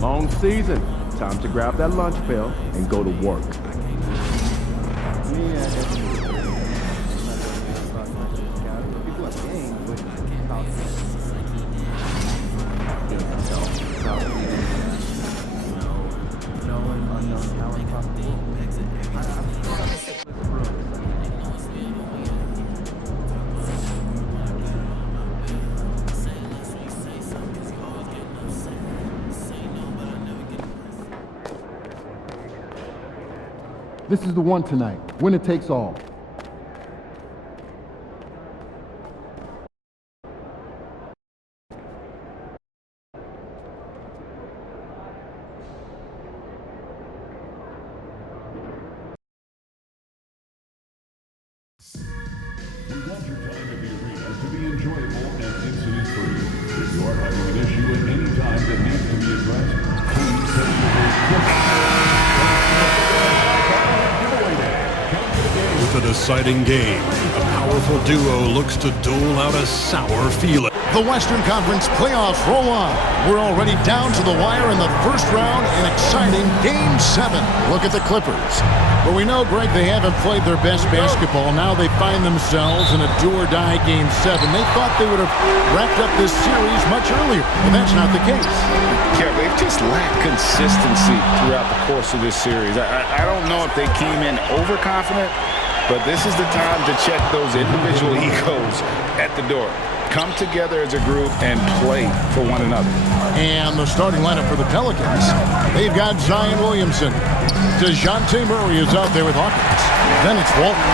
Long season. Time to grab that lunch pail and go to work. This is the one tonight. Winner takes all. We want your time at the arena to be enjoyable and incident-free. If you are having an issue at any time that needs to be addressed, please send With a deciding game, the powerful duo looks to dole out a sour feeling. The Western Conference playoffs roll on. We're already down to the wire in the first round in exciting Game 7. Look at the Clippers. But we know, Greg, they haven't played their best basketball. Now they find themselves in a do-or-die Game 7. They thought they would have wrapped up this series much earlier, but that's not the case. Yeah, they've just lacked consistency throughout the course of this series. I don't know if they came in overconfident, but this is the time to check those individual egos at the door. Come together as a group and play for one another. And the starting lineup for the Pelicans, they've got Zion Williamson. DeJounte Murray is out there with Hawkins. Then it's Walton.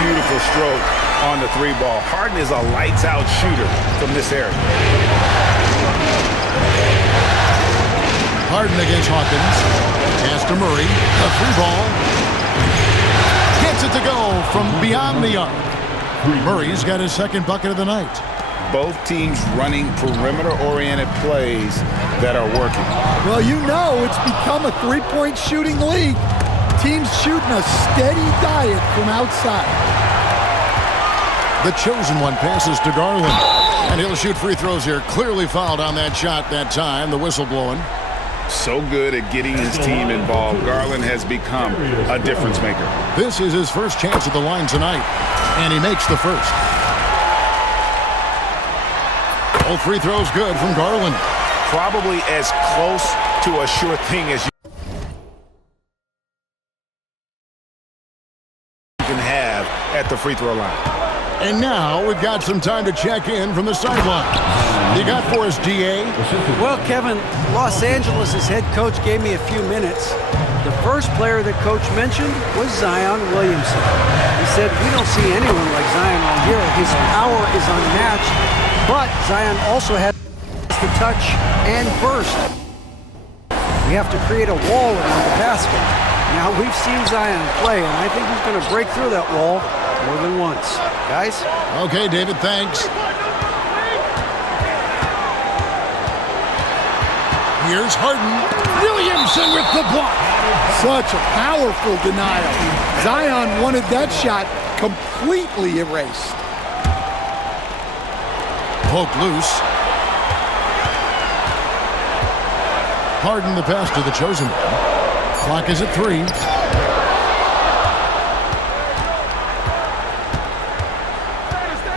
Beautiful stroke on the three ball. Harden is a lights-out shooter from this area. Harden against Hawkins. Pass to Murray. A free ball. Gets it to go from beyond the arc. Murray's got his second bucket of the night. Both teams running perimeter-oriented plays that are working. Well, you know it's become a three-point shooting league. Teams shooting a steady diet from outside. The chosen one passes to Garland. And he'll shoot free throws here. Clearly fouled on that shot that time. The whistle blowing. So good at getting his team involved. Garland has become a difference maker. This is his first chance at the line tonight. And he makes the first. All free throws good from Garland. Probably as close to a sure thing as you can have at the free throw line. And now we've got some time to check in from the sideline. You got for us, DA? Well, Kevin, Los Angeles' head coach gave me a few minutes. The first player that coach mentioned was Zion Williamson. He said, we don't see anyone like Zion all year. His power is unmatched, but Zion also has the touch and burst. We have to create a wall around the basket. Now, we've seen Zion play, and I think he's going to break through that wall more than once. Guys? Okay, David, thanks. Here's Harden. Williamson with the block. Such a powerful denial. Zion wanted that shot completely erased. Poke loose. Harden the pass to the chosen one. Clock is at 3.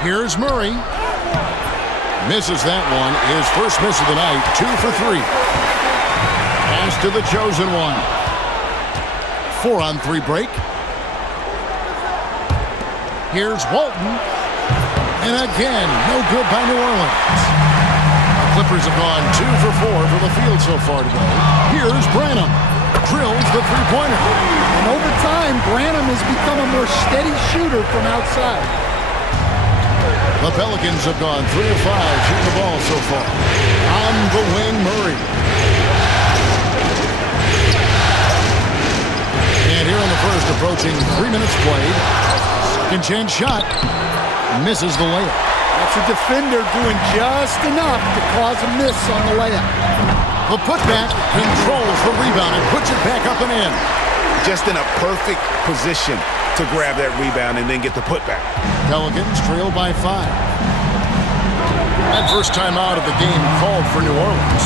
Here's Murray. Misses that one. His first miss of the night. 2 for 3. Pass to the chosen one. 4-on-3 break. Here's Walton. And again, no good by New Orleans. The Clippers have gone 2 for 4 from the field so far today. Here's Branham. Drills the three-pointer. And over time, Branham has become a more steady shooter from outside. The Pelicans have gone 3 of 5 shooting the ball so far. On the wing, Murray. And here in the first, approaching 3 minutes played. Second chance shot. Misses the layup. That's a defender doing just enough to cause a miss on the layup. The putback controls the rebound and puts it back up and in. Just in a perfect position to grab that rebound and then get the putback. Pelicans trail by 5. That first time out of the game called for New Orleans.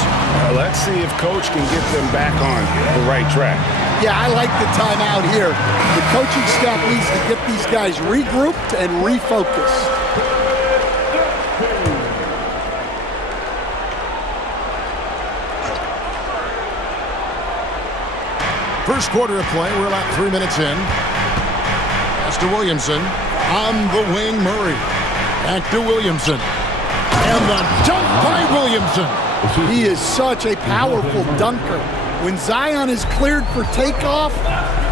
Let's see if Coach can get them back on the right track. Yeah, I like the timeout here. The coaching staff needs to get these guys regrouped and refocused. First quarter of play, we're about 3 minutes in. Pass to Williamson. On the wing, Murray. Back to Williamson. And the dunk by Williamson. He is such a powerful dunker. When Zion is cleared for takeoff,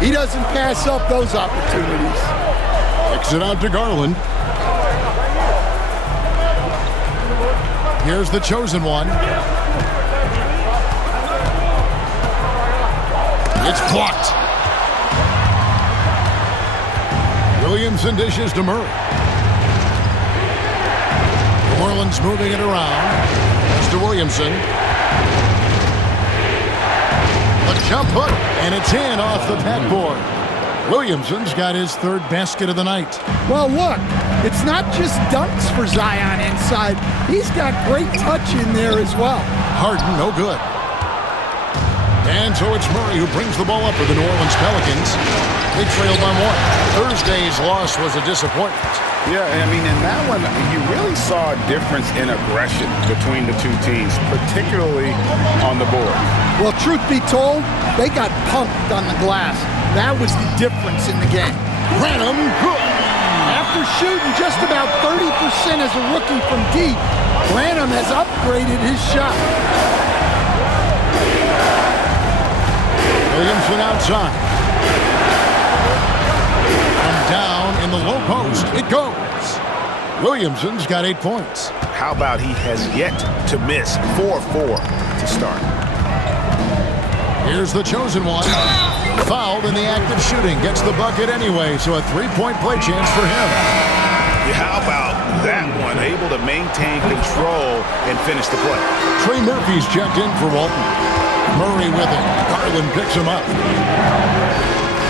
he doesn't pass up those opportunities. Kicks it out to Garland. Here's the chosen one. It's blocked. Williamson dishes to Murray. New Orleans moving it around. It's to Williamson. A jump hook, and it's in off the backboard. Williamson's got his third basket of the night. Well, look, it's not just dunks for Zion inside. He's got great touch in there as well. Harden, no good. And so it's Murray who brings the ball up for the New Orleans Pelicans. They trailed by 1. Thursday's loss was a disappointment. Yeah, I mean, in that one, you really saw a difference in aggression between the two teams, particularly on the board. Well, truth be told, they got punked on the glass. That was the difference in the game. Branham, good. After shooting just about 30% as a rookie from deep, Branham has upgraded his shot. Williamson outside. And down in the low post, it goes. Williamson's got 8 points. How about he has yet to miss 4-4 to start? Here's the chosen one. Fouled in the act of shooting. Gets the bucket anyway, so a 3-point play chance for him. Yeah, how about that one? Able to maintain control and finish the play. Trey Murphy's checked in for Walton. Murray with it. Garland picks him up.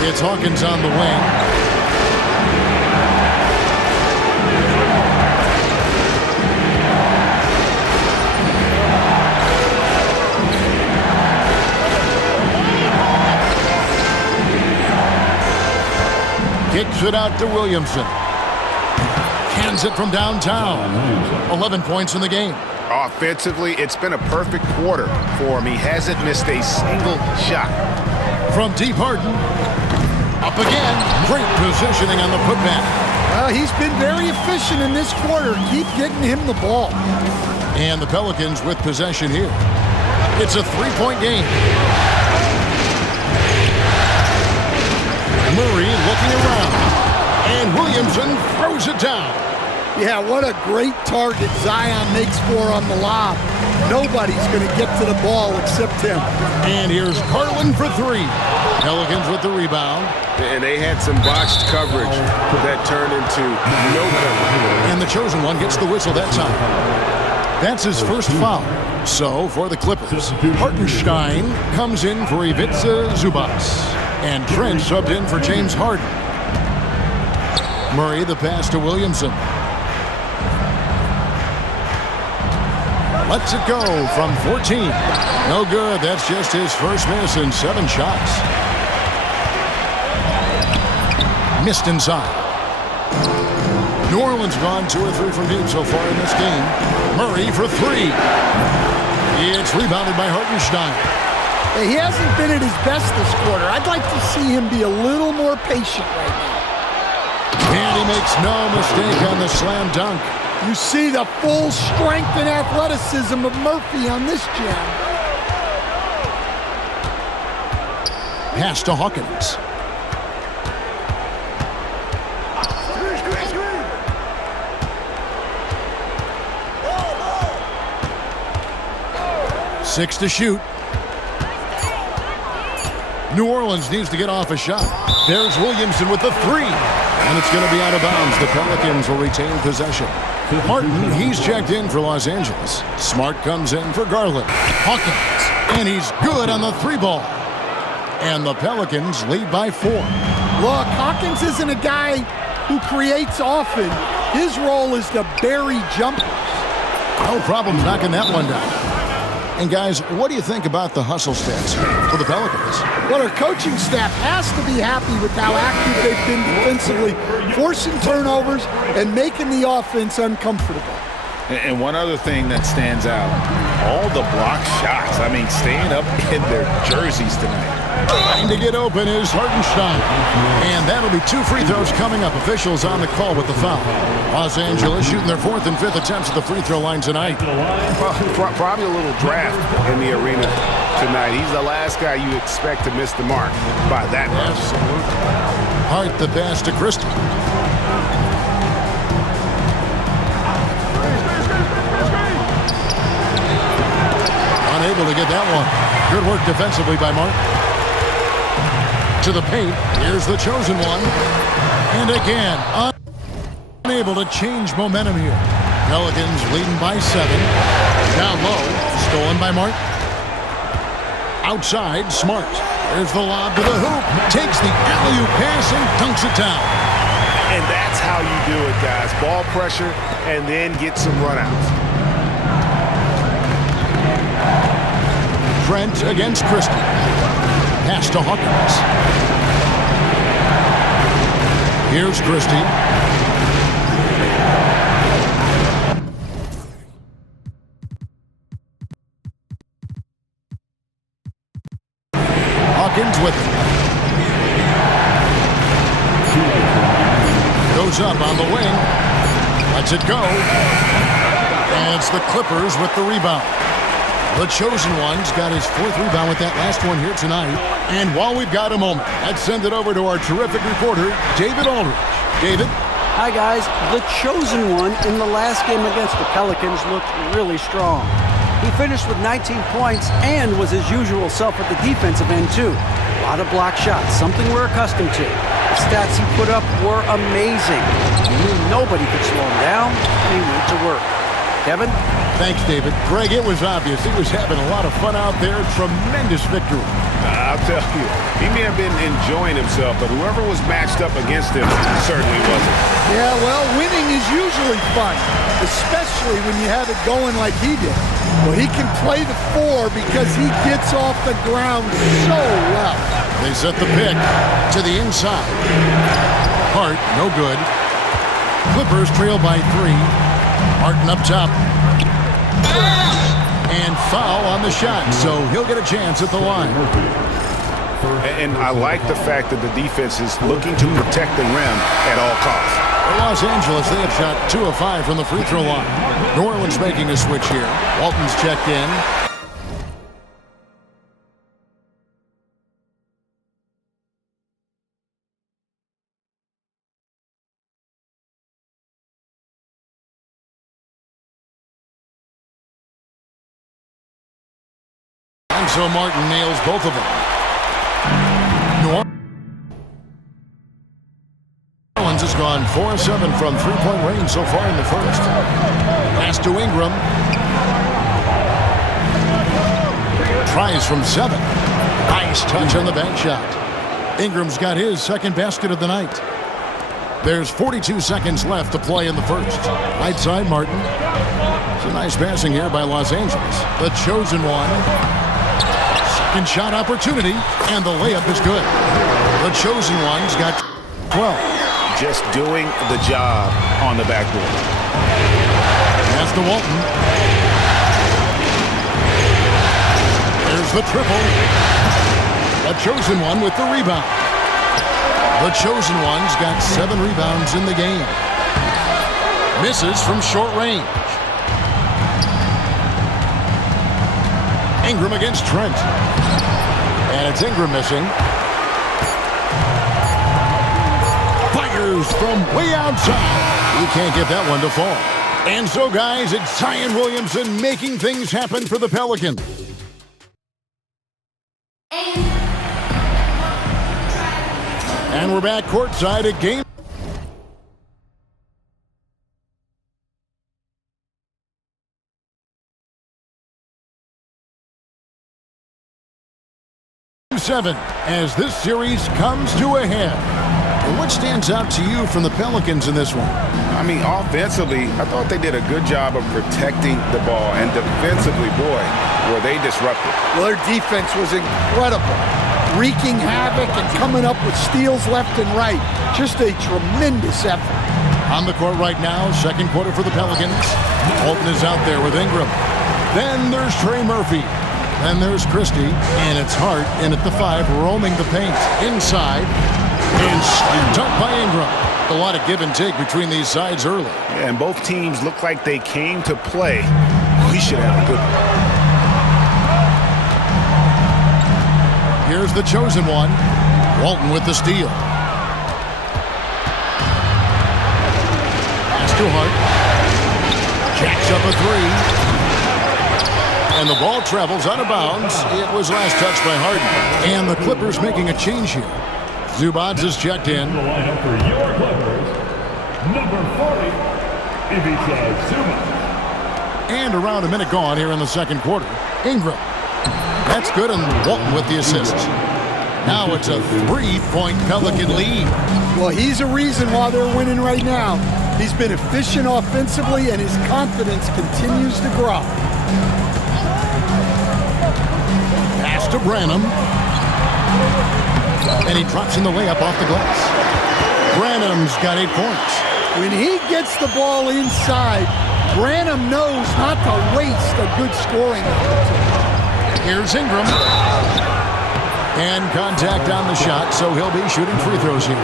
It's Hawkins on the wing. Kicks it out to Williamson. Hands it from downtown. 11 points in the game. Offensively, it's been a perfect quarter for him. He hasn't missed a single shot. From deep, Harden. Up again. Great positioning on the putback. Well, he's been very efficient in this quarter. Keep getting him the ball. And the Pelicans with possession here. It's a 3-point game. Murray looking around. And Williamson throws it down. Yeah, what a great target Zion makes for on the lob. Nobody's going to get to the ball except him. And here's Garland for 3. Pelicans with the rebound. And they had some botched coverage that turned into no coverage. And the chosen one gets the whistle that time. That's his first foul. So, for the Clippers, Hartenstein comes in for Ivica Zubac. And Trent subbed in for James Harden. Murray the pass to Williamson. Lets it go from 14. No good. That's just his first miss in 7 shots. Missed inside. New Orleans gone 2 or 3 from deep so far in this game. Murray for 3. It's rebounded by Hartenstein. He hasn't been at his best this quarter. I'd like to see him be a little more patient right now. And he makes no mistake on the slam dunk. You see the full strength and athleticism of Murphy on this jam. Pass to Hawkins. Six to shoot. New Orleans needs to get off a shot. There's Williamson with the 3. And it's going to be out of bounds. The Pelicans will retain possession. Martin, he's checked in for Los Angeles. Smart comes in for Garland. Hawkins. And he's good on the 3-ball. And the Pelicans lead by 4. Look, Hawkins isn't a guy who creates often. His role is to bury jumpers. No problem knocking that one down. And guys, what do you think about the hustle stats for the Pelicans? Well, our coaching staff has to be happy with how active they've been defensively, forcing turnovers and making the offense uncomfortable. And one other thing that stands out, all the block shots. I mean, staying up in their jerseys tonight. Trying to get open is Hartenstein. And that'll be 2 free throws coming up. Officials on the call with the foul. Los Angeles shooting their 4th and 5th attempts at the free throw line tonight. Probably a little draft in the arena tonight. He's the last guy you expect to miss the mark by that much. Absolutely. Hart the pass to Christie. Unable to get that one. Good work defensively by Martin. To the paint. Here's the chosen one. And again, unable to change momentum here. Pelicans leading by 7. Down low. Stolen by Martin. Outside, Smart. There's the lob to the hoop. Takes the alley-oop pass and dunks it down. And that's how you do it, guys. Ball pressure and then get some runouts. Trent against Christie. Pass to Hawkins. Here's Christie. Hawkins with it. Goes up on the wing. Lets it go. And it's the Clippers with the rebound. The chosen one's got his 4th rebound with that last one here tonight. And while we've got a moment, let's send it over to our terrific reporter, David Aldridge. David? Hi, guys. The chosen one in the last game against the Pelicans looked really strong. He finished with 19 points and was his usual self at the defensive end, too. A lot of block shots, something we're accustomed to. The stats he put up were amazing. He knew nobody could slow him down, and he went to work. Kevin? Thanks, David. Greg, it was obvious. He was having a lot of fun out there. Tremendous victory. I'll tell you, he may have been enjoying himself, but whoever was matched up against him certainly wasn't. Yeah, well, winning is usually fun, especially when you have it going like he did. Well, he can play the 4 because he gets off the ground so well. They set the pick to the inside. Hart, no good. Clippers trail by 3. Martin up top. And foul on the shot, so he'll get a chance at the line. And I like the fact that the defense is looking to protect the rim at all costs. For Los Angeles, they have shot 2 of 5 from the free throw line. New Orleans making a switch here. Walton's checked in. And so Martin nails both of them. New Orleans has gone 4 of 7 from three-point range so far in the first. Pass to Ingram. Tries from 7. Nice touch on the bank shot. Ingram's got his 2nd basket of the night. There's 42 seconds left to play in the first. Right side, Martin. It's a nice passing here by Los Angeles. The chosen one. Second shot opportunity, and the layup is good. The chosen one's got 12. Just doing the job on the backboard. Pass to Walton. There's the triple. The chosen one with the rebound. The chosen one's got 7 rebounds in the game. Misses from short range. Ingram against Trent. And it's Ingram missing. Fires from way outside. He can't get that one to fall. And so, guys, it's Zion Williamson making things happen for the Pelicans. And we're back courtside at Game 7 as this series comes to a head. What stands out to you from the Pelicans in this one? I mean, offensively, I thought they did a good job of protecting the ball. And defensively, boy, were they disruptive. Well, their defense was incredible, wreaking havoc and coming up with steals left and right. Just a tremendous effort. On the court right now, second quarter for the Pelicans. Walton is out there with Ingram. Then there's Trey Murphy. Then there's Christie, and it's Hart in at the 5, roaming the paint. Inside, and dunked by Ingram. A lot of give and take between these sides early. Yeah, and both teams look like they came to play. We should have a good one. Here's the chosen one. Walton with the steal. Pass to Hart. Jacks up a 3. And the ball travels out of bounds. It was last touched by Harden. And the Clippers making a change here. Zubac is checked in. The lineup for your Clippers, number 40, Ivica Zubac. And around a minute gone here in the second quarter. Ingram. That's good, and Walton with the assist. Now it's a 3-point Pelican lead. Well, he's a reason why they're winning right now. He's been efficient offensively, and his confidence continues to grow. Pass to Branham. And he drops in the layup off the glass. Branham's got 8 points. When he gets the ball inside, Branham knows not to waste a good scoring opportunity. Here's Ingram. And contact on the shot, so he'll be shooting free throws here.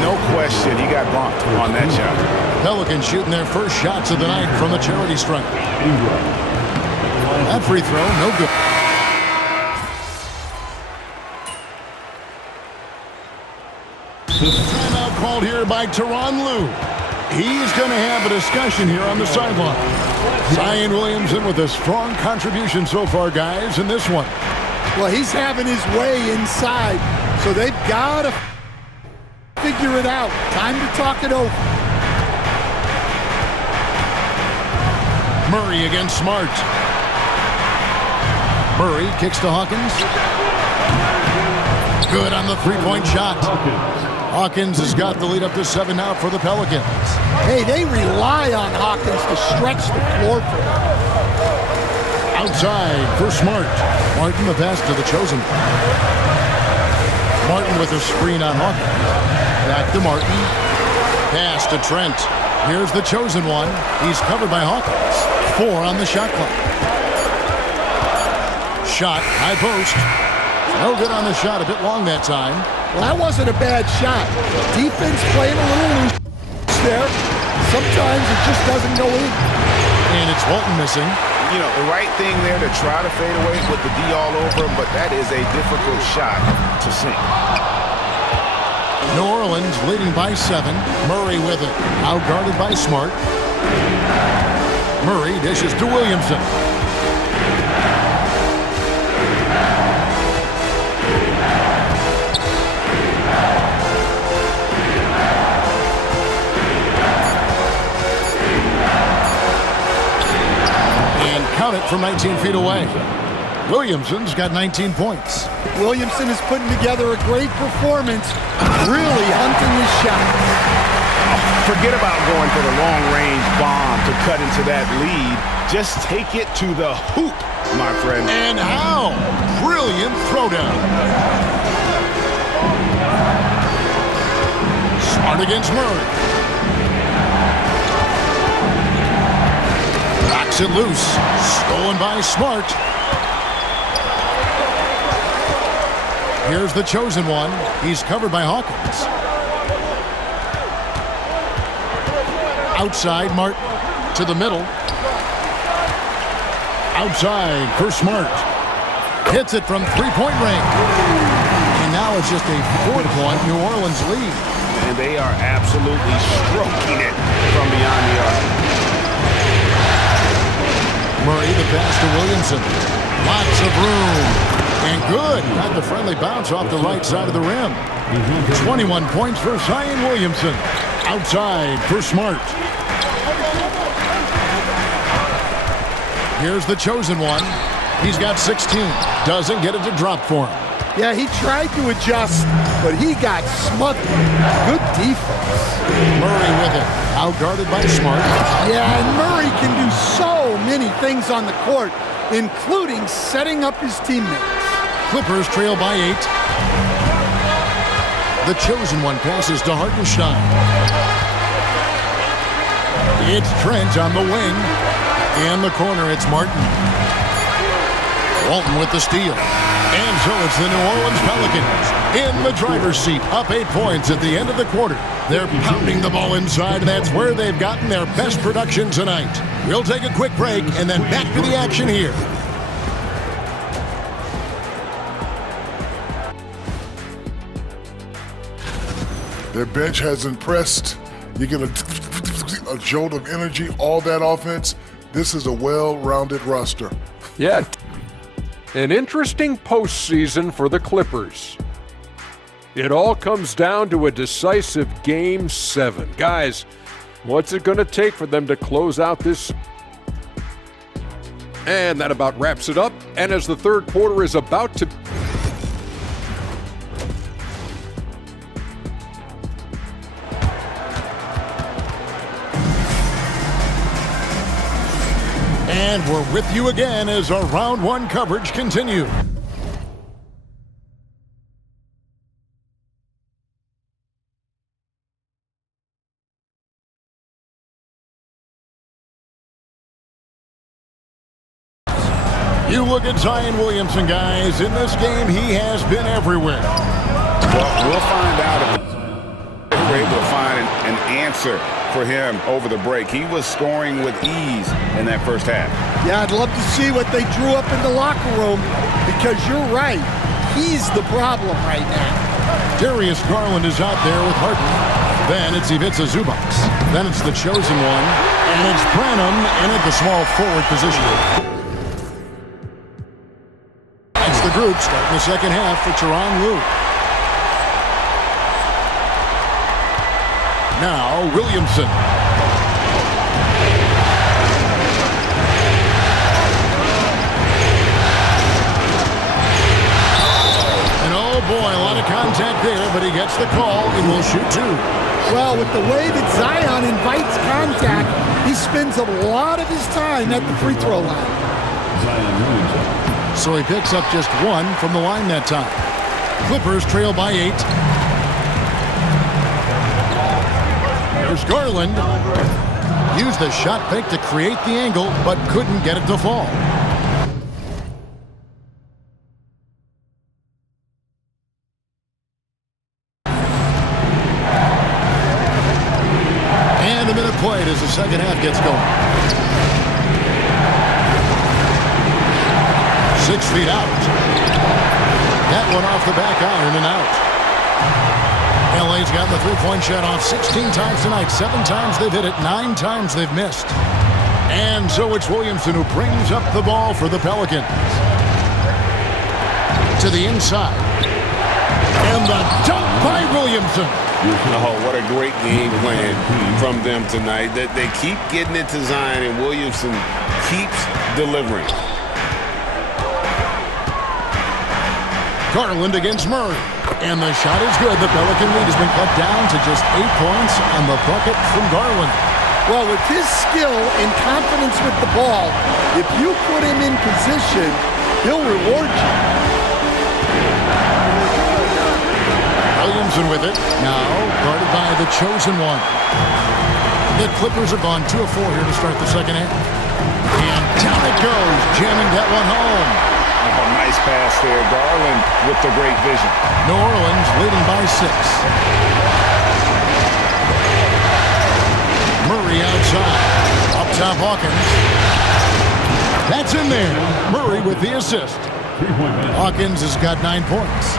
No question, he got bumped on that shot. Pelicans shooting their first shots of the night from the charity stripe. That free throw, no good. Timeout called here by Tyronn Lue. He's going to have a discussion here on the sideline. Zion Williamson with a strong contribution so far, guys, in this one. Well, he's having his way inside, so they've got to figure it out. Time to talk it over. Murray against Smart. Murray kicks to Hawkins. Good on the three-point shot. Hawkins has got the lead up to 7 now for the Pelicans. Hey, they rely on Hawkins to stretch the floor for them. Outside for Smart. Martin the pass to the chosen. Martin with a screen on Hawkins. Back to Martin. Pass to Trent. Here's the chosen one. He's covered by Hawkins. 4 on the shot clock. Shot, high post. No good on the shot, a bit long that time. Well, that wasn't a bad shot. Defense playing a little loose there. Sometimes it just doesn't go in. And it's Walton missing. You know, the right thing there to try to fade away with the D all over him, but that is a difficult shot to sink. New Orleans leading by 7. Murray with it. Outguarded by Smart. Murray dishes to Williamson. Count it from 19 feet away. Williamson's got 19 points. Williamson is putting together a great performance, really hunting his shot. Forget about going for the long-range bomb to cut into that lead. Just take it to the hoop, my friend. And how? Brilliant throwdown. Smart against Murray. Knocks it loose. Stolen by Smart. Here's the chosen one. He's covered by Hawkins. Outside, Martin to the middle. Outside for Smart. Hits it from three-point range. And now it's just a 4-point New Orleans lead. And they are absolutely stroking it from beyond the arc. Murray the pass to Williamson. Lots of room. And good. Got the friendly bounce off the right side of the rim. 21 points for Zion Williamson. Outside for Smart. Here's the chosen one. He's got 16. Doesn't get it to drop for him. Yeah, he tried to adjust, but he got smothered. Good defense. Murray with it. Out guarded by Smart. Yeah, and Murray can do so many things on the court, including setting up his teammates. Clippers trail by 8. The chosen one passes to Hartenstein. It's Trent on the wing. In the corner, it's Martin. Walton with the steal. And so it's the New Orleans Pelicans in the driver's seat, up 8 points at the end of the quarter. They're pounding the ball inside, and that's where they've gotten their best production tonight. We'll take a quick break and then back to the action here. Their bench has impressed. You get a jolt of energy, all that offense. This is a well-rounded roster. Yeah, an interesting postseason for the Clippers. It all comes down to a decisive Game 7. Guys, what's it going to take for them to close out this? And that about wraps it up. And as the third quarter is about to... And we're with you again as our round one coverage continues. You look at Zion Williamson, guys. In this game, he has been everywhere. Well, we'll find out if we're able to find an answer for him over the break. He was scoring with ease in that first half. Yeah, I'd love to see what they drew up in the locker room, because you're right. He's the problem right now. Darius Garland is out there with Harden. Then it's Ivica Zubac. Then it's the chosen one. And it's Branham in at the small forward position. That's the group starting the second half for Tyronn Lue. Now, Williamson. And oh boy, a lot of contact there, but he gets the call and will shoot 2. Well, with the way that Zion invites contact, he spends a lot of his time at the free throw line. So he picks up just 1 from the line that time. Clippers trail by 8. There's Garland. Used the shot fake to create the angle, but couldn't get it to fall. And a minute played as the second half gets going. 6 feet out. That one off the back iron and out. LA's gotten the three-point shot off 16 times tonight. 7 times they've hit it, 9 times they've missed. And so it's Williamson who brings up the ball for the Pelicans. To the inside. And the dunk by Williamson. Oh, what a great game plan from them tonight. They keep getting it to Zion, and Williamson keeps delivering. Garland against Murray. And the shot is good. The Pelican lead has been cut down to just 8 points on the bucket from Garland. Well, with his skill and confidence with the ball, if you put him in position, he'll reward you. Williamson with it. Now guarded by the chosen one. The Clippers have gone 2 of 4 here to start the second half. And down it goes, jamming that one home. Oh, nice pass there. Garland with the great vision. New Orleans leading by 6. Murray outside. Up top Hawkins. That's in there. Murray with the assist. Hawkins has got 9 points.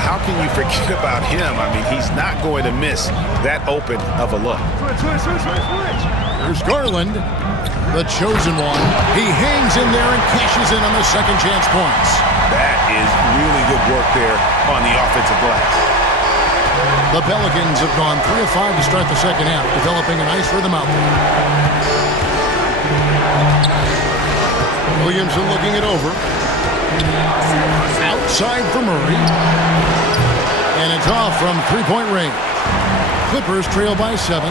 How can you forget about him? I mean, he's not going to miss that open of a look. There's Garland, the chosen one. He hangs in there and cashes in on the second chance points. That is really good work there on the offensive glass. The Pelicans have gone 3 of 5 to start the second half, developing a nice rhythm out there. Williamson looking it over. Outside for Murray. And it's off from three-point range. Clippers trail by 7.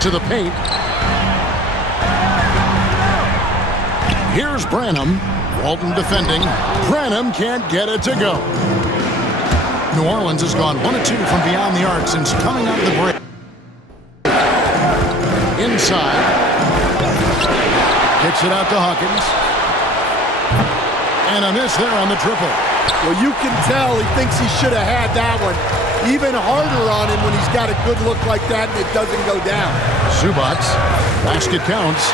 To the paint. Here's Branham. Walton defending. Branham can't get it to go. New Orleans has gone 1 of 2 from beyond the arc since coming out of the break. Inside. Kicks it out to Hawkins. And a miss there on the triple. Well, you can tell he thinks he should have had that one. Even harder on him when he's got a good look like that and it doesn't go down. Zubac. Basket counts.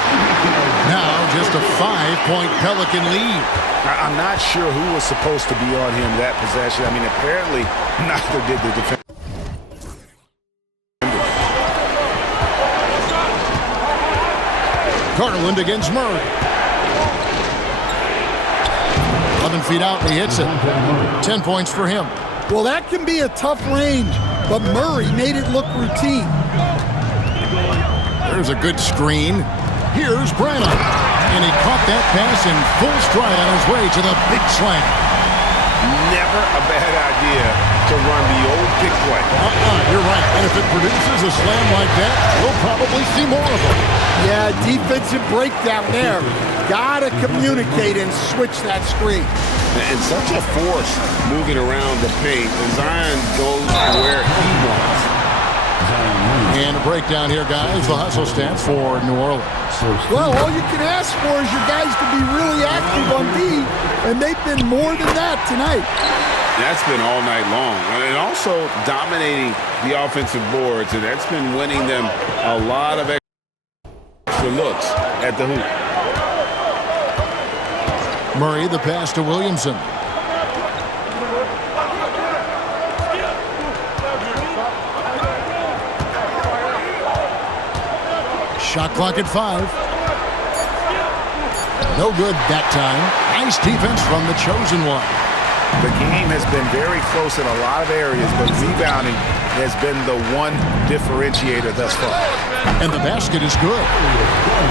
Now just a 5-point Pelican lead. I'm not sure who was supposed to be on him that possession. I mean, apparently neither did the defense. Garland against Murray. 11 feet out and he hits it. 10 points for him. Well, that can be a tough range, but Murray made it look routine. There's a good screen. Here's Branham. And he caught that pass in full stride on his way to the big slam. Never a bad idea to run the old pick play. You're right. And if it produces a slam like that, we'll probably see more of them. Yeah, defensive breakdown there. Gotta communicate and switch that screen. And such a force moving around the paint. Zion goes where he wants. And a breakdown here, guys. The hustle stats for New Orleans. Well, all you can ask for is your guys to be really active on D, and they've been more than that tonight. That's been all night long. And also dominating the offensive boards, and that's been winning them a lot of extra looks at the hoop. Murray, the pass to Williamson. Shot clock at 5. No good that time. Nice defense from the chosen one. The game has been very close in a lot of areas, but rebounding has been the one differentiator thus far. And the basket is good.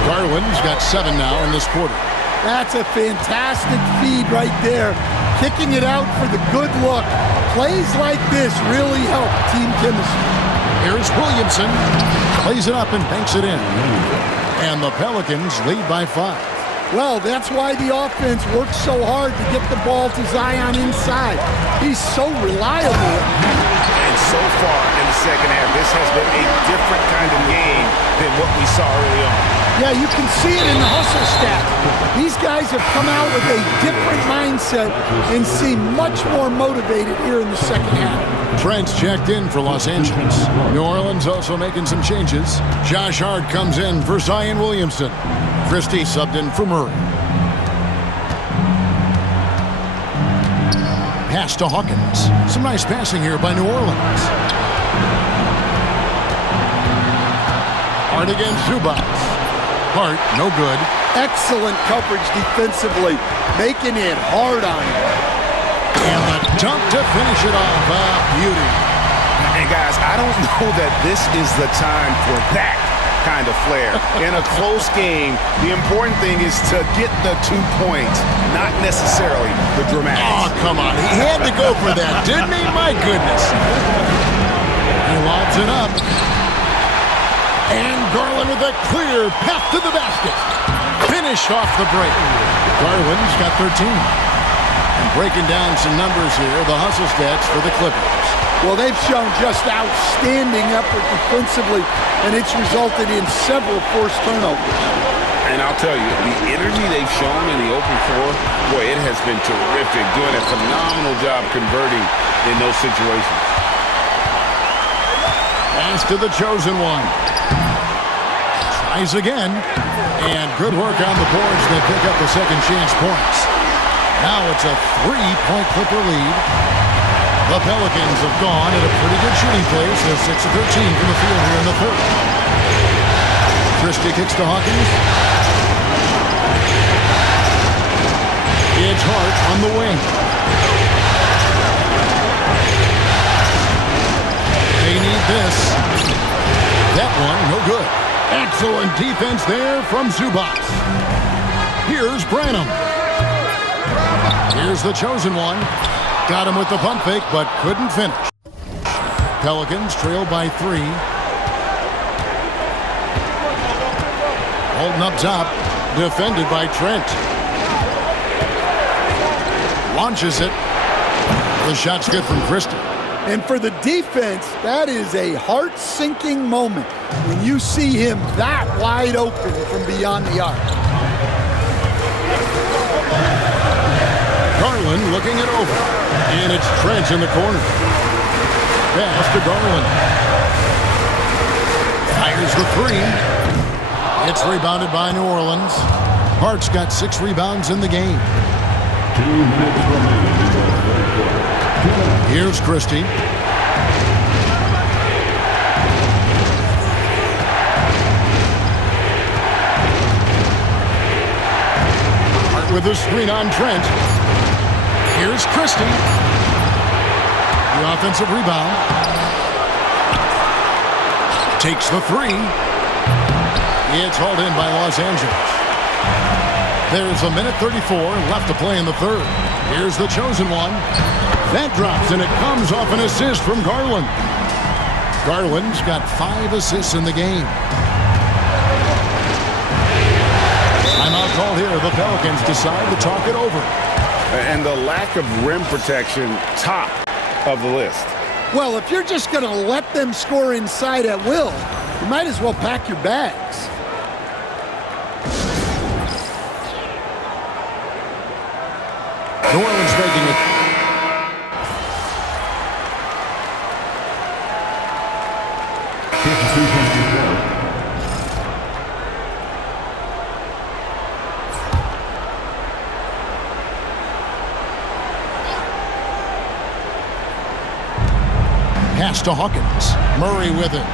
Garland's got 7 now in this quarter. That's a fantastic feed right there. Kicking it out for the good look. Plays like this really help team chemistry. Here's Williamson. Plays it up and banks it in. And the Pelicans lead by 5. Well, that's why the offense works so hard to get the ball to Zion inside. He's so reliable. And so far in the second half, this has been a different kind of game than what we saw early on. Yeah, you can see it in the hustle stat. These guys have come out with a different mindset and seem much more motivated here in the second half. Trent's checked in for Los Angeles. New Orleans also making some changes. Josh Hart comes in for Zion Williamson. Christie subbed in for Murray. Pass to Hawkins. Some nice passing here by New Orleans. Hart against Zubac. Hart, no good. Excellent coverage defensively, making it hard on him. And the dunk to finish it off. Beauty. And guys, I don't know that this is the time for that kind of flair. In a close game, the important thing is to get the 2 points, not necessarily the dramatics. Oh, come on. He had to go for that, didn't he? My goodness. He lobs it up. And Garland with a clear path to the basket. Finish off the break. Garland's got 13. And breaking down some numbers here, the hustle stats for the Clippers. Well, they've shown just outstanding effort defensively, and it's resulted in several forced turnovers. And I'll tell you, the energy they've shown in the open floor, boy, it has been terrific, doing a phenomenal job converting in those situations. Pass to the chosen one. Tries again. And good work on the boards. They pick up the second chance points. Now it's a 3-point Clipper lead. The Pelicans have gone at a pretty good shooting pace. They're 6 of 13 from the field here in the third. Christie kicks to Hawkins. It's Hart on the wing. They need this. That one, no good. Excellent defense there from Zubac. Here's Branham. Here's the chosen one. Got him with the pump fake, but couldn't finish. Pelicans trail by 3. Holding up top, defended by Trent. Launches it. The shot's good from Christie. And for the defense, that is a heart-sinking moment when you see him that wide open from beyond the arc. Garland looking it over. And it's Trent in the corner. Pass to Garland. Fires the 3. It's rebounded by New Orleans. Hart's got 6 rebounds in the game. 2 minutes remaining in the third quarter. Here's Christie. Hart with a screen on Trent. Here's Christie. The offensive rebound. Takes the 3. It's hauled in by Los Angeles. There's a minute 34 left to play in the third. Here's the chosen one. That drops, and it comes off an assist from Garland. Garland's got 5 assists in the game. Timeout called here. The Pelicans decide to talk it over. And the lack of rim protection, top of the list. Well, if you're just going to let them score inside at will, you might as well pack your bags. New Orleans making it. Pass to Hawkins. Murray with it.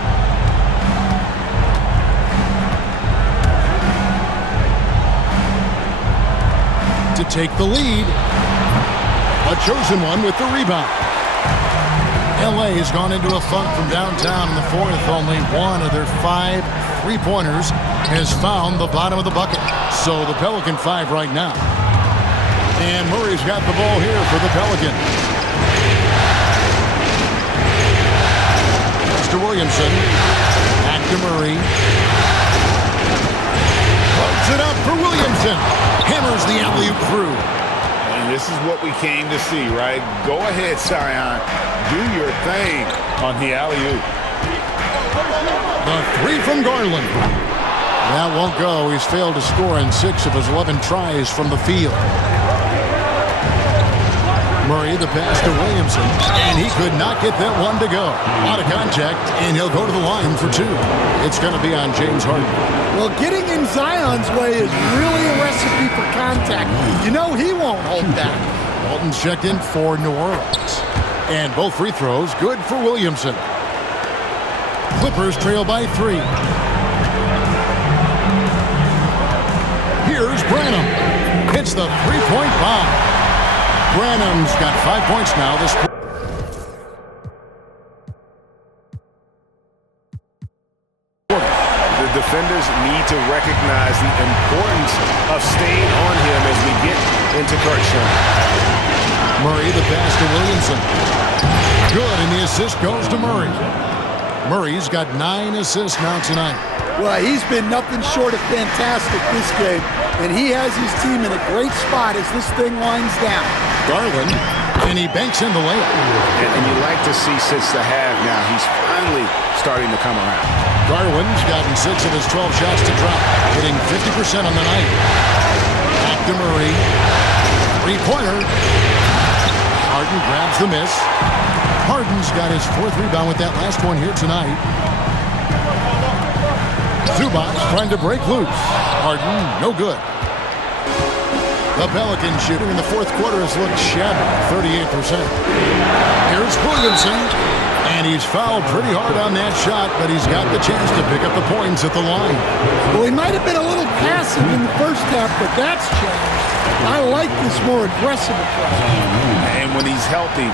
To take the lead. A chosen one with the rebound. LA has gone into a funk from downtown in the fourth. Only one of their 5 3-pointers has found the bottom of the bucket. So the Pelican 5 right now. And Murray's got the ball here for the Pelicans. Pass to Williamson. Back to Murray. Puts it up for Williamson. Hammers the alley-oop through. And this is what we came to see, right? Go ahead, Zion. Do your thing on the alley-oop. The 3 from Garland. That won't go. He's failed to score in 6 of his 11 tries from the field. Murray, the pass to Williamson, and he could not get that one to go. Out of contact, and he'll go to the line for 2. It's going to be on James Harden. Well, getting in Zion's way is really a recipe for contact. You know he won't hold back. Walton's checked in for New Orleans. And both free throws good for Williamson. Clippers trail by 3. Here's Branham. Hits the 3-point bomb. Branham's got 5 points now this quarter. The defenders need to recognize the importance of staying on him as we get into crunch time. Murray, the pass to Williamson. Good, and the assist goes to Murray. Murray's got 9 assists now tonight. Well, he's been nothing short of fantastic this game, and he has his team in a great spot as this thing winds down. Garland, and he banks in the layup. And you like to see since the half now, he's finally starting to come around. Garland's gotten 6 of his 12 shots to drop, hitting 50% on the night. Back to Murray. 3-pointer. Harden grabs the miss. Harden's got his 4th rebound with that last one here tonight. Zubac trying to break loose. Harden, no good. The Pelican shooting in the 4th quarter has looked shabby, 38%. Here's Williamson, and he's fouled pretty hard on that shot, but he's got the chance to pick up the points at the line. Well, he might have been a little passive in the first half, but that's changed. I like this more aggressive approach. And when he's healthy,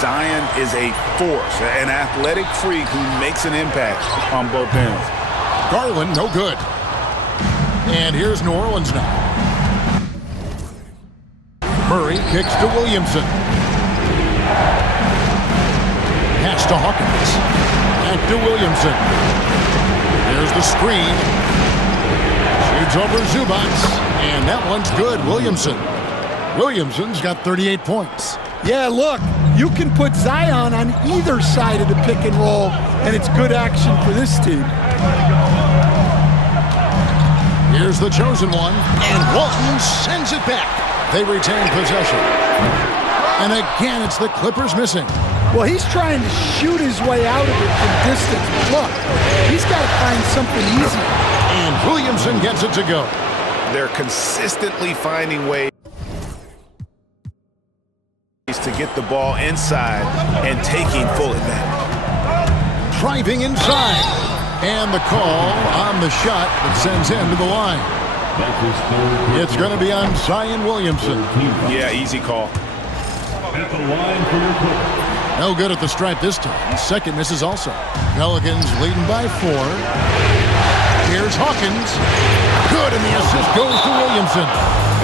Zion is a force, an athletic freak who makes an impact on both ends. Garland, no good. And here's New Orleans now. Murray kicks to Williamson. Pass to Hawkins. Back to Williamson. There's the screen. Shoots over Zubac. And that one's good. Williamson's got 38 points. Yeah, look, you can put Zion on either side of the pick and roll, and it's good action for this team. Here's the chosen one, and Walton sends it back. They retain possession. And again, it's the Clippers missing. Well, he's trying to shoot his way out of it from distance. Look, he's got to find something easy. And Williamson gets it to go. They're consistently finding ways to get the ball inside and taking full advantage. Driving inside. And the call on the shot that sends him to the line. It's going to be on Zion Williamson. Yeah, easy call. At the line for your Clippers. No good at the stripe this time. Second misses also. Pelicans leading by 4. Here's Hawkins. Good, and the assist goes to Williamson.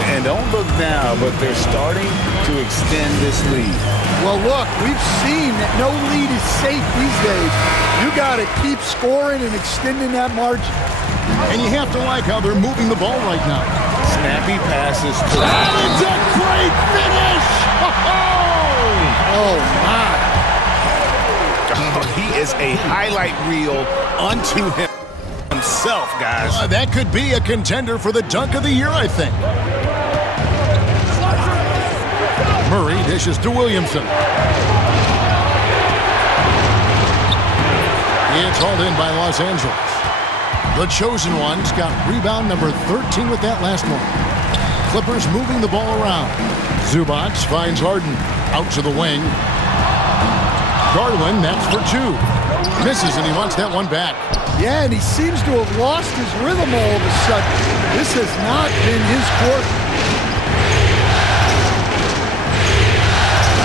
And don't look now, but they're starting to extend this lead. Well, look, we've seen that no lead is safe these days. You got to keep scoring and extending that margin. And you have to like how they're moving the ball right now. Snappy passes to... And it's a great finish! Oh, my. He is a highlight reel unto himself, guys. That could be a contender for the dunk of the year, I think. Murray dishes to Williamson. It's hauled in by Los Angeles. The chosen one's got rebound number 13 with that last one. Clippers moving the ball around. Zubac finds Harden. Out to the wing. Garland, that's for 2. Misses, and he wants that one back. Yeah, and he seems to have lost his rhythm all of a sudden. This has not been his quarter.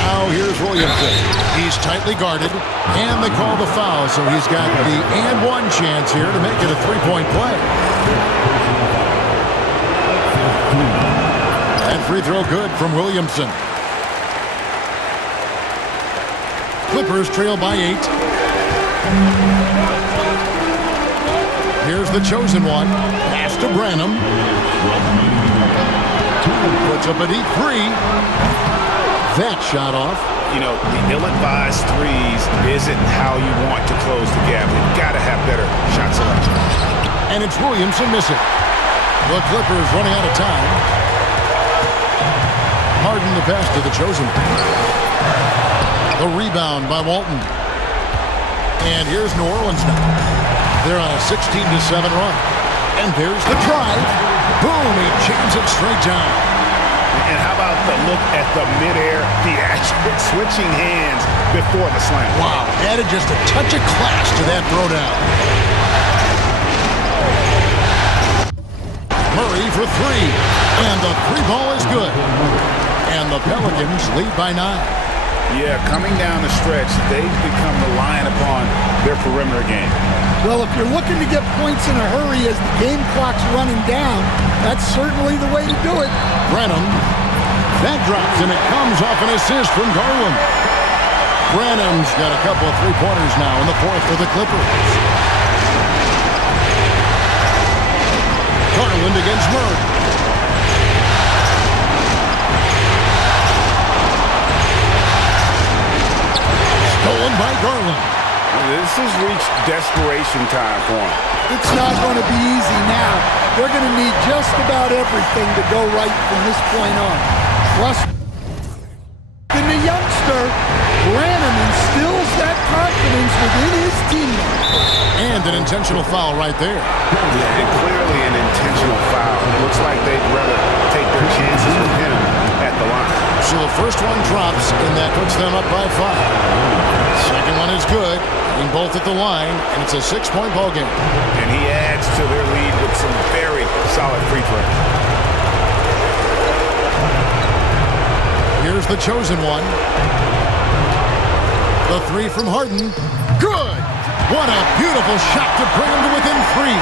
Now here's Williamson. He's tightly guarded, and they call the foul, so he's got the and one chance here to make it a 3-point play. And free throw good from Williamson. Clippers trail by 8. Here's the chosen one. Pass to Branham. Puts up a deep 3. That shot off. You know, the ill-advised threes isn't how you want to close the gap. You've got to have better shot selection. And it's Williamson missing. The Clippers running out of time. Harden the pass to the chosen one. The rebound by Walton. And here's New Orleans now. They're on a 16-7 run. And there's the drive. Boom, he jams it straight down. And how about the look at the midair theatrics, switching hands before the slam. Wow, added just a touch of class to that throwdown. Murray for 3. And the 3 ball is good. And the Pelicans lead by 9. Yeah, coming down the stretch, they've become reliant upon their perimeter game. Well, if you're looking to get points in a hurry as the game clock's running down, that's certainly the way to do it. Branham, that drops, and it comes off an assist from Garland. Branham's got a couple of 3-pointers now in the 4th for the Clippers. Garland against Murray. Stolen by Garland. This has reached desperation time for him. It's not going to be easy now. They're going to need just about everything to go right from this point on. Trust in the youngster. Branham instills that confidence within his teammates. And an intentional foul right there. Yeah, and clearly an intentional foul. It looks like they'd rather take their chances with him at the line. So the first one drops, and that puts them up by 5. Second one is good, being both at the line, and it's a 6-point ball game. And he adds to their lead with some very solid free throws. Here's the chosen one. The 3 from Harden. Good! What a beautiful shot to bring him to within 3.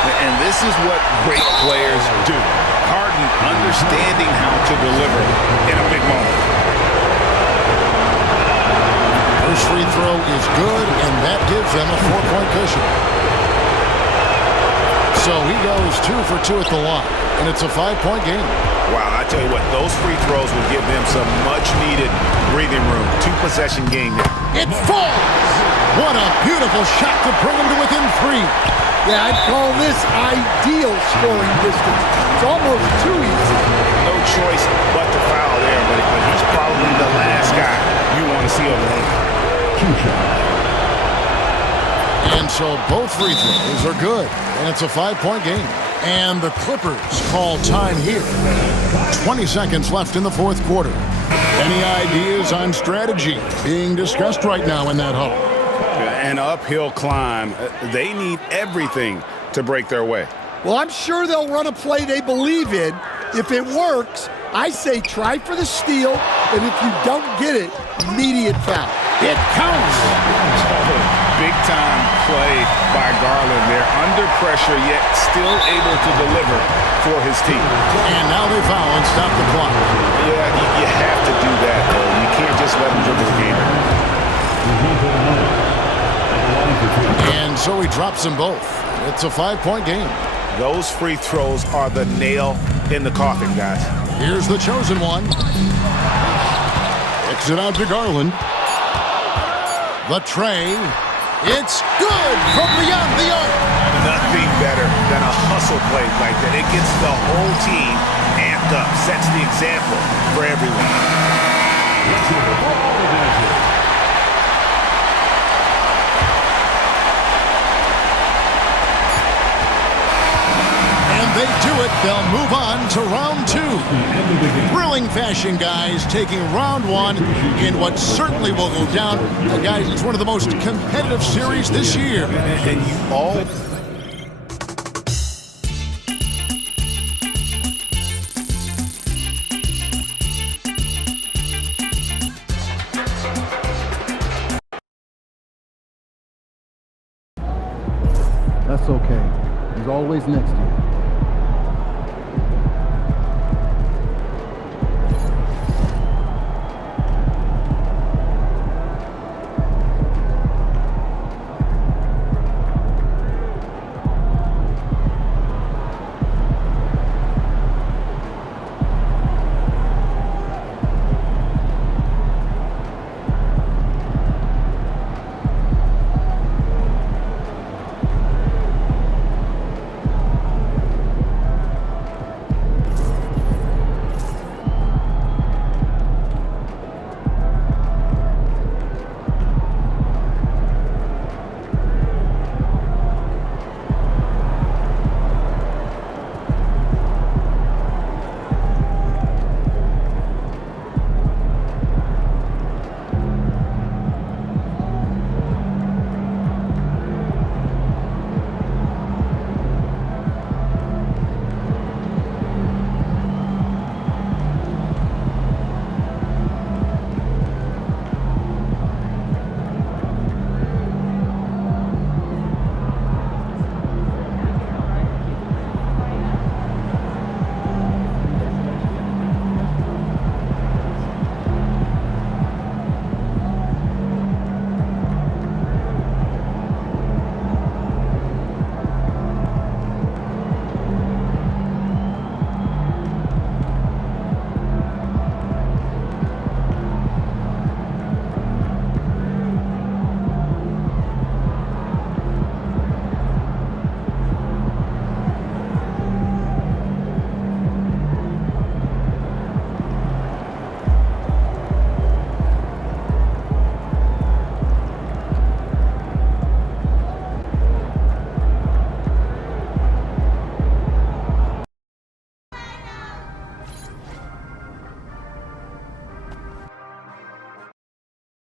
And this is what great players do. Harden understanding how to deliver in a big moment. First free throw is good, and that gives them a 4-point cushion. So he goes 2 for 2 at the line, and it's a 5-point game. Wow, I tell you what, those free throws will give them some much-needed breathing room. 2-possession game now. It falls! What a beautiful shot to bring them to within 3. Yeah, I'd call this ideal scoring distance. It's almost too easy. No choice but to foul there, but he's probably the last guy you want to see on the line. And so both free throws are good, and it's a 5-point game. And the Clippers call time here. 20 seconds left in the fourth quarter. Any ideas on strategy being discussed right now in that huddle? An uphill climb. They need everything to break their way. Well, I'm sure they'll run a play they believe in. If it works, I say try for the steal, and if you don't get it, immediate foul. It counts. Big-time play by Garland. They're under pressure, yet still able to deliver for his team. And now they foul and stop the clock. Yeah, you have to do that, though. You can't just let him dribble the game. And so he drops them both. It's a 5-point game. Those free throws are the nail in the coffin, guys. Here's the chosen one. Kicks it out to Garland. The tray. It's good from beyond the arc. Nothing better than a hustle play like that. It gets the whole team amped up, sets the example for everyone. They do it, they'll move on to round 2. Thrilling fashion, guys, taking round 1 in what certainly will go down. Guys, it's one of the most competitive series this year. And you all... That's okay. He's always next to you.